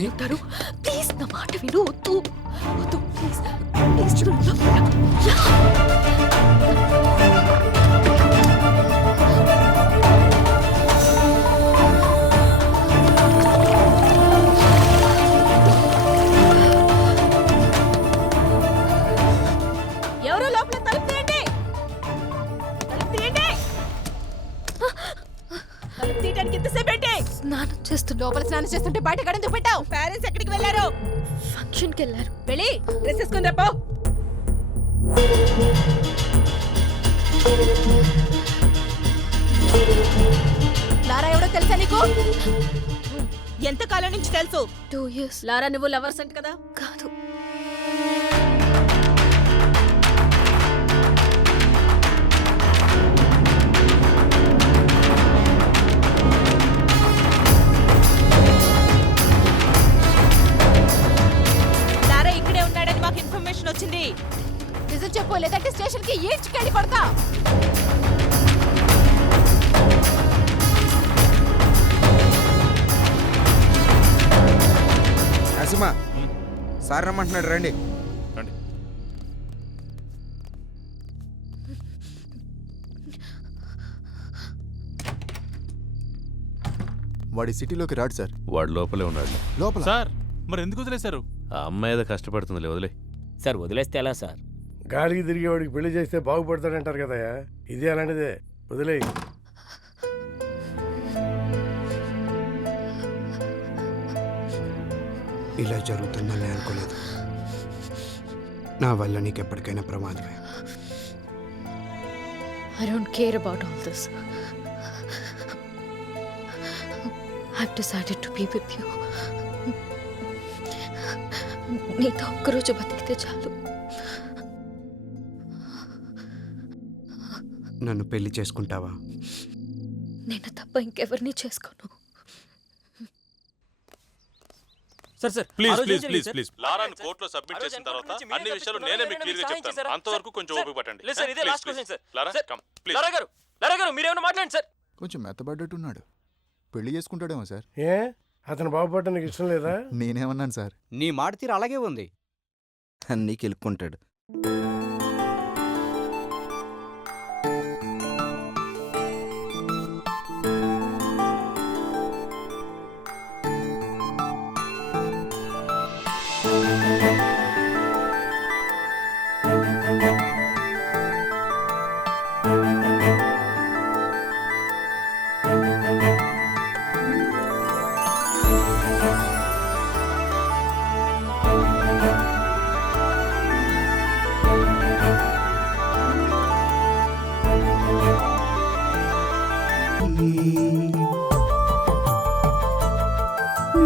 తీసుకెళ్ళి ఉంటారు. ప్లీజ్ నా మాట విను. వద్దు వద్దు ప్లీజ్ ప్లీజ్. ఎవరో లోపల తలుపు తీయండి. తలుపు తీయండి. తలుపు తీయడానికి ఎంతసేపు ఏంటి? స్నానం చేస్తున్నా. లోపల స్నానం చేస్తుంటే బయట గడెందుకు పెట్టావు? పేరెంట్స్ ఎక్కడికి వెళ్ళారు? ఫంక్షన్కి వెళ్ళారు. వెళ్ళి డ్రెస్ వేసుకుని రేపో. లారా ఎవడో తెలుసా నీకు? ఎంతకాలం నుంచి తెలుసు? 2 years. లారా నువ్వు లవర్స్ అంట కదా? కాదు. లారా ఇక్కడే ఉన్నాడని మాకు ఇన్ఫర్మేషన్ వచ్చింది. నిజం చెప్పు, లేదంటే స్టేషన్ కి ఈడ్చుకెళ్ళి పడతా. నరసింహ సార్ రమ్మంటున్నాడు, రండి. రండి. వాడి సిటీలోకి రాడు సార్. వాడు లోపలే ఉన్నాడు. లోపల సార్ మరి ఎందుకు వదిలేశారు? ఆ అమ్మాయి ఏదో కష్టపడుతుంది, వదిలే. సార్ వదిలేస్తే ఎలా సార్? గాలికి తిరిగేవాడికి పెళ్లి చేస్తే బాగుపడతాడంటారు కదా, ఇది అలాంటిదే. వదిలేయి. ఇలా జరుగుతుందని అనుకోలేదు. నా వల్ల నీకు ఎప్పటికైనా ప్రమాదమే. I don't care about all this. I've decided to be with you. నీతో ఒక్కరోజు బతికితే చాలు. నన్ను పెళ్లి చేసుకుంటావా? నేను తప్ప ఇంకెవరిని చేసుకోను. Sir sir please please please please లారాను కోర్టులో సబ్మిట్ చేసిన తర్వాత అన్ని విషయాలు నేనే మీకు క్లియర్ గా చెప్తాను. అంతవరకు కొంచెం ఓపిక పట్టండి. లేదు సార్, ఇదే last question sir. Lara come please. Lara గారు మీరేమైనా మాట్లాడండి సార్. కొంచెం మెత్తబడ్డట్టున్నాడు. పెళ్లి చేసుకుంటాడేమో సార్. ఏ అతను బాగుపడటం నీకు ఇష్టం లేదా? నేనేమన్నాను సార్? నీ మాట తీరు అలాగే ఉంది. అన్నీ కెలుక్కుంటాడు.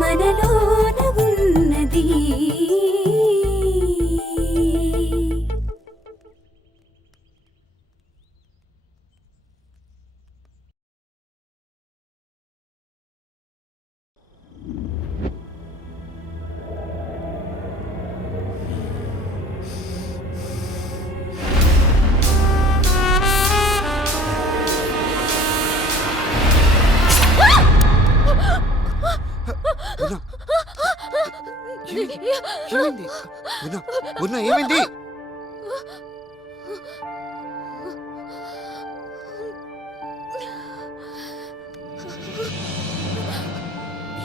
మనలోన ఉన్నది ఏమైంది? ఉన్నా ఏమైంది?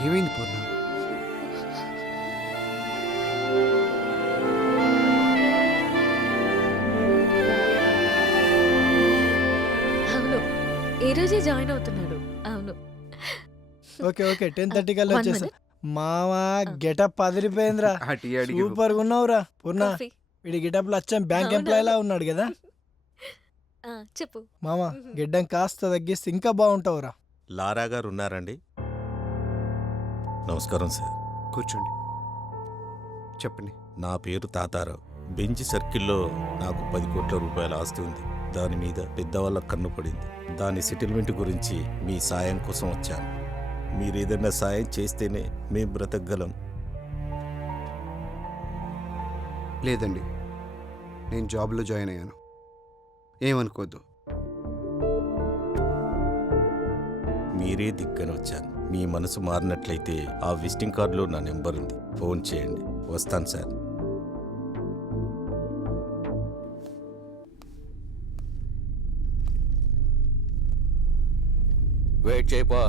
ఏమైంది పూర్ణ? అవును, ఈ రోజే జాయిన్ అవుతున్నాడు. అవును. ఓకే ఓకే 10:30 కల్లా వచ్చేసా. మావా గెటప్ అదిరిపోయిందిరా. సూపర్ గా ఉన్నావురా పూర్ణ. వీడి గెటప్ లో వచ్చాం బ్యాంక్ ఎంప్లాయ్ లా ఉన్నాడు కదా. చెప్పు మామా, గిడ్డం కాస్త తగ్గిస్తే ఇంకా బాగుంటావురా. లారా గారు ఉన్నారండి? నమస్కారం సార్. కూర్చోండి, చెప్పండి. నా పేరు తాతారావు. బెంచ్ సర్కిల్లో నాకు 10 కోట్ల రూపాయల ఆస్తి ఉంది. దాని మీద పెద్దవాళ్ళ కన్ను పడింది. దాని సెటిల్మెంట్ గురించి మీ సాయం కోసం వచ్చాను. మీరేదన్నా సాయం చేస్తేనే మేము బ్రతకగలం. లేదండి, నేను జాబ్లో జాయిన్ అయ్యాను, ఏమనుకోద్దు. మీరే దిక్కని వచ్చాను. మీ మనసు మారినట్లయితే ఆ విజిటింగ్ కార్డులో నా నెంబర్ ఉంది, ఫోన్ చేయండి. వస్తాను సార్. వెయిట్ చేయపో.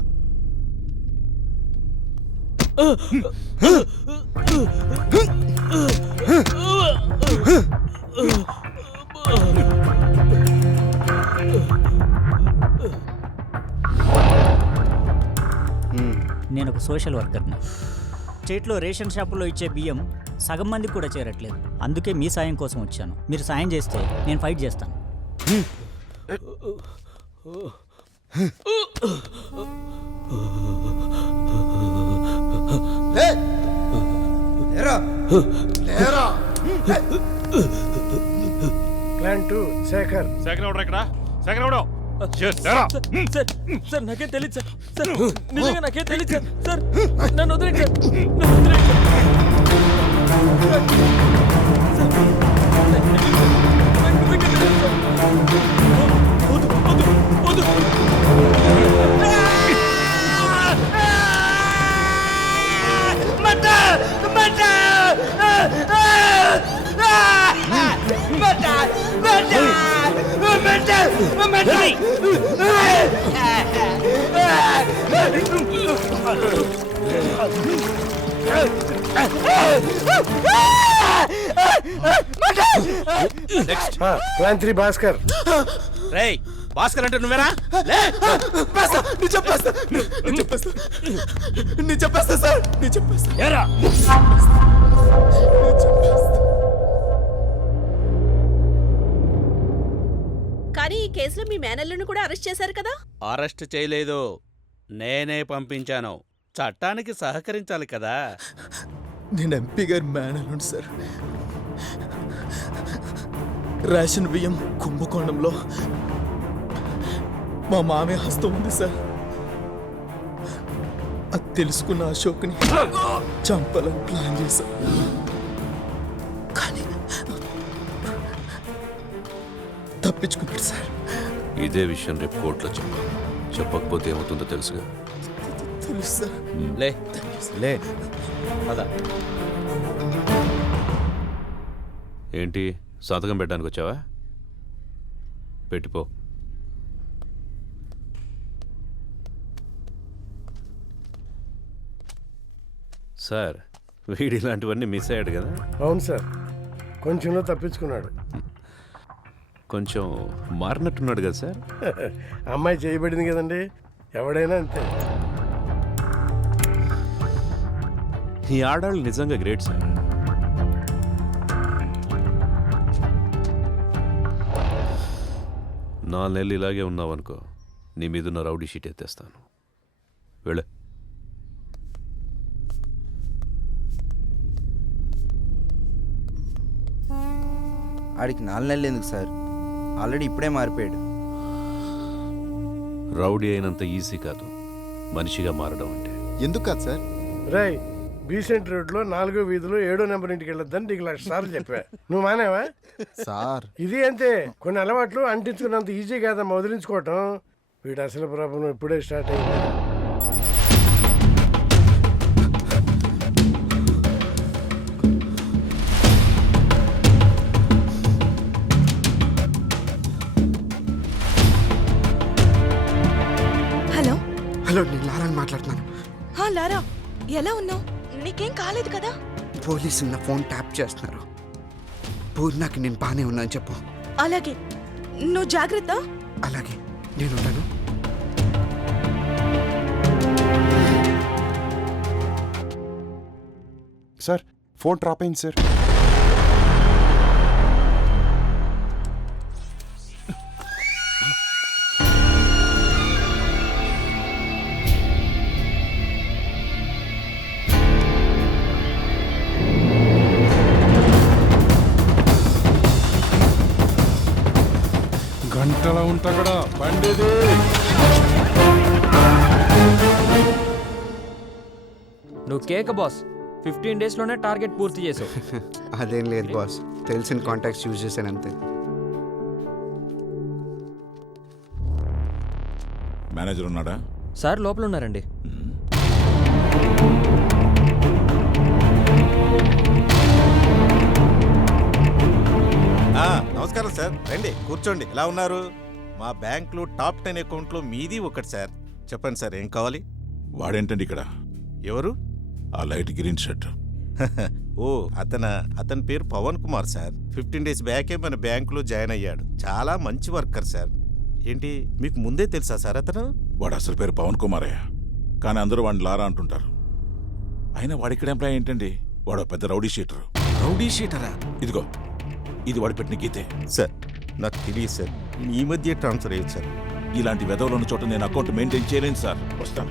నేను ఒక సోషల్ వర్కర్ని. స్టేట్లో రేషన్ షాపుల్లో ఇచ్చే బియ్యం సగం మందికి కూడా చేరట్లేదు. అందుకే మీ సాయం కోసం వచ్చాను. మీరు సాయం చేస్తే నేను ఫైట్ చేస్తాను. ప్లాన్ 2 శేఖర్. సెకండ్ ఆర్డర్ ఇక్కడ, సెకండ్ ఆర్డర్. సార్ నాకేం తెలియదు సార్. సార్ నిజంగా నాకేం తెలియదు సార్. సార్ నన్ను వదిలేండి సార్. నన్ను వదిలేండి సార్. నాకు నిజంగా తెలియదు సార్. వద్దు, వద్దు, వద్దు. ప్లాన్ 3 భాస్కర్. రేయ్ భాస్కర్ అంటే నువ్వేనా? కానీ ఈ కేసులో మీ మేనల్లును కూడా అరెస్ట్ చేశారు కదా? అరెస్ట్ చేయలేదు, నేనే పంపించాను. చట్టానికి సహకరించాలి కదా. నేను ఎంపీ గారి మేనల్లుండి సార్. రేషన్ బియ్యం కుంభకోణంలో మా మామయ్య హస్తం ఉంది సార్. అది తెలుసుకున్న అశోక్ని చంపాలని ప్లాన్ చేశాం. కానీ తప్పించుకున్నాడు సార్. ఇదే విషయం రేపు కోర్టులో చెప్పాలి. చెప్పకపోతే ఏమవుతుందో తెలుసుగా. తెలుసు సార్. లే లే పద. ఏంటి సంతకం పెట్టడానికి వచ్చావా? పెట్టిపో. సార్ వీడి ఇలాంటివన్నీ మిస్ అయ్యాడు కదా? అవును సార్, కొంచెంలో తప్పించుకున్నాడు. కొంచెం మారినట్టున్నాడు కదా సార్? అమ్మాయి చేయబడింది కదండి, ఎవడైనా అంతే. ఈ ఆడాళ్ళు నిజంగా గ్రేట్ సార్. నాలుగు నెలలు ఇలాగే ఉన్నావనుకో, నీ మీదున్న రౌడీ షీట్ ఎత్తేస్తాను. వెళ్ళే. ఆడికి 4 నెలలు ఎందుకు సార్? ఆల్రెడీ ఇప్పుడే మారిపోయాడు. రౌడీ అయినంత ఈజీ కాదు మనిషిగా మారడం అంటే. ఎందుకు కాదు సార్? రై బీసెంట్ రోడ్లో 4వ వీధిలో 7వ నెంబర్ ఇంటికి వెళ్ళొద్దని నీకు 1,00,000 సార్లు చెప్పా. నువ్వు మానేవా? సార్ ఇది అంతే, కొన్ని అలవాట్లు అంటించుకున్నంత ఈజీ కాదమ్మా వదిలించుకోవటం. వీడు అసలు ప్రాబ్లం ఇప్పుడే స్టార్ట్ అయింది. హలో హలో, నేను లారాని మాట్లాడుతున్నాను. లారా, ఎలా ఉన్నావు? నీకేం కాలేదు కదా? పోలీసులు నా ఫోన్ ట్యాప్ చేస్తున్నారు. పూర్ణకి నేను బాగానే ఉన్నాను చెప్పు. అలాగే, నువ్వు జాగ్రత్త. అలాగే, నేను ఉంటాను. సార్ ఫోన్ డ్రాప్ అయింది సార్. గంటలా ఉంటా కూడా బండిది. నువ్వు కేక బాస్. 15 డేస్లోనే టార్గెట్ పూర్తి చేసావు. అదేం లేదు బాస్, తెలిసిన కాంటాక్ట్స్ యూజ్ చేశాను అంతే. మేనేజర్ ఉన్నాడా? సార్ లోపల ఉన్నారండి. నమస్కారం సార్, రండి కూర్చోండి. ఎలా ఉన్నారు? మా బ్యాంక్లో టాప్ 10 అకౌంట్లో మీది ఒకటి సార్. చెప్పండి సార్, ఏం కావాలి? వాడేంటండి ఇక్కడ? ఎవరు? ఆ లైట్ గ్రీన్ షర్ట్. ఓ అతని పేరు పవన్ కుమార్ సార్. 15 డేస్ బ్యాకే మన బ్యాంకులో జాయిన్ అయ్యాడు. చాలా మంచి వర్కర్ సార్. ఏంటి మీకు ముందే తెలుసా సార్ అతను? వాడు అసలు పేరు పవన్ కుమారే, కానీ అందరూ వాడిని లారా అంటుంటారు. అయినా వాడిక్కడ ఎంప్లాయ్ ఏంటండి? వాడు పెద్ద రౌడీ షీటరు. రౌడీ షీటరా? ఇదిగో, ఇది వాడు పెట్టిన గీతే. సార్ నాకు తెలియదు సార్, ఈ మధ్య ట్రాన్స్ఫర్ అయ్యింది సార్. ఇలాంటి వెధవలు ఉన్న చోట నేను అకౌంట్ మెయింటైన్ చేయలేను సార్. వస్తాను.